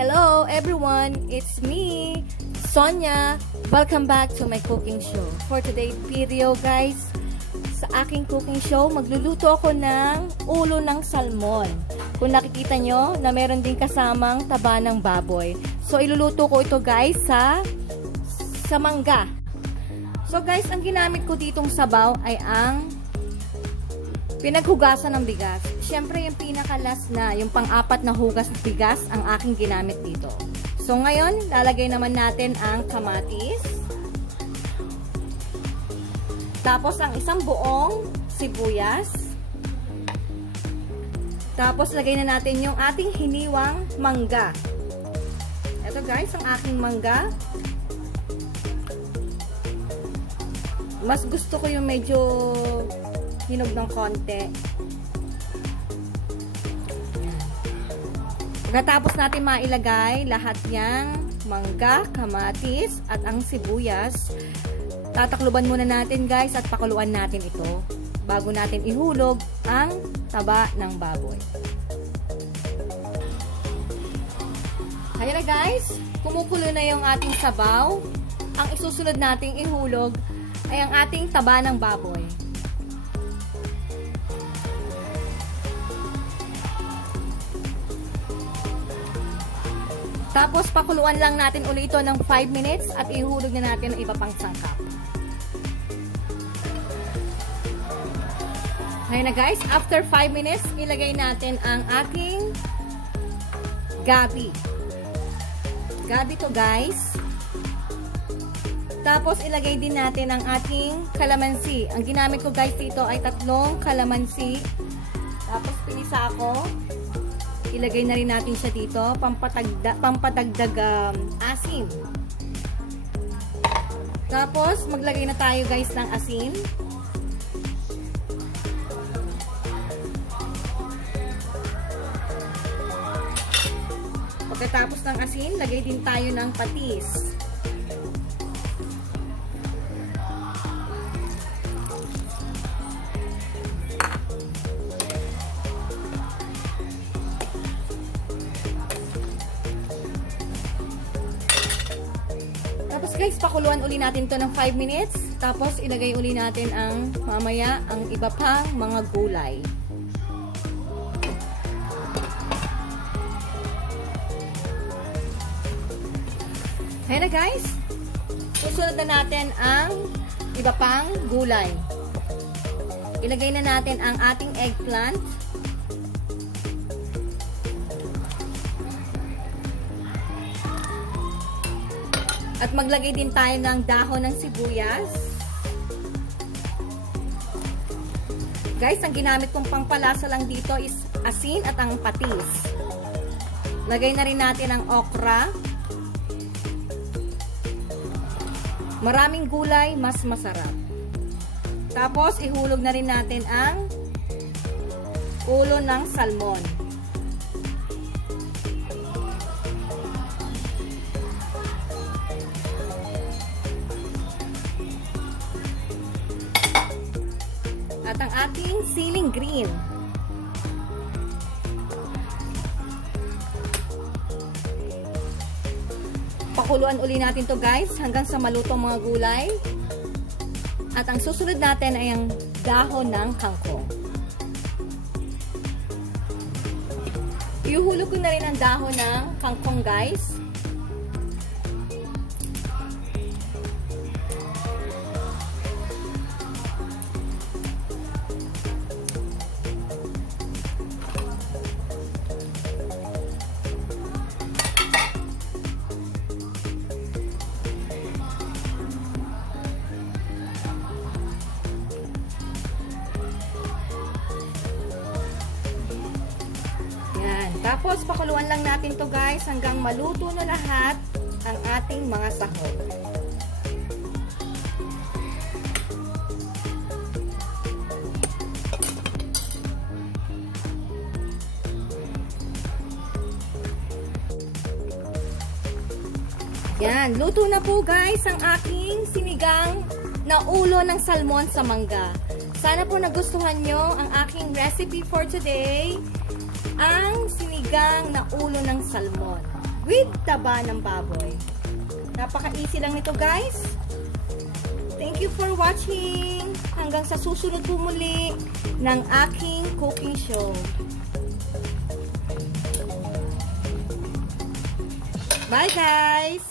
Hello everyone, it's me, Sonia. Welcome back to my cooking show. For today's video guys, sa aking cooking show, magluluto ako ng ulo ng salmon. Kung nakikita nyo na meron din kasamang taba ng baboy. So iluluto ko ito guys sa sa mangga. So guys, ang ginamit ko ditong sabaw ay ang pinaghugasan ng bigas. Siyempre, yung pinakalas na, yung pang-apat na hugas ng bigas, ang aking ginamit dito. So, ngayon, lalagay naman natin ang kamatis. Tapos, ang isang buong sibuyas. Tapos, lagay na natin yung ating hiniwang mangga. Ito guys, ang aking mangga. Mas gusto ko yung medyo hinog ng konti. Pagkatapos natin mailagay lahat yang mangga, kamatis, at ang sibuyas, tatakluban muna natin guys at pakuluan natin ito bago natin ihulog ang taba ng baboy. Kaya na guys, kumukulo na yung ating sabaw. Ang isusunod nating ihulog ay ang ating taba ng baboy. Tapos, pakuluan lang natin ulit ito ng 5 minutes at ihulog na natin ang iba pang sangkap. Ngayon na guys, after 5 minutes, ilagay natin ang ating gabi. Gabi to guys. Tapos, ilagay din natin ang ating kalamansi. Ang ginamit ko guys dito ay tatlong kalamansi. Tapos, pinisa ako ilagay na rin natin siya dito pampatagda, pampatagdag um, asin. Tapos maglagay na tayo guys ng asin. Pagkatapos ng asin lagay din tayo ng patis Tapos guys, pakuluan uli natin to ng 5 minutes. Tapos ilagay uli natin ang mamaya ang iba pang mga gulay. Ayan na guys. Susunod na natin ang iba pang gulay. Ilagay na natin ang ating eggplant. At maglagay din tayo ng dahon ng sibuyas. Guys, ang ginamit kong pangpalasa lang dito is asin at ang patis. Lagay na rin natin ang okra. Maraming gulay, mas masarap. Tapos, ihulog na rin natin ang ulo ng salmon. Ang ating siling green. Pakuluan uli natin to guys hanggang sa malutong mga gulay. At ang susunod natin ay ang dahon ng kangkong. Iuhulog ko na rin ang dahon ng kangkong guys. Tapos, pakuluan lang natin to guys hanggang maluto na lahat ang ating mga sahog. Yan. Luto na po guys ang aking sinigang na ulo ng salmon sa mangga. Sana po nagustuhan nyo ang aking recipe for today, ang sinigang na ulo ng salmon with taba ng baboy. Napaka-easy lang nito guys. Thank you for watching. Hanggang sa susunod po muli ng aking cooking show. Bye guys!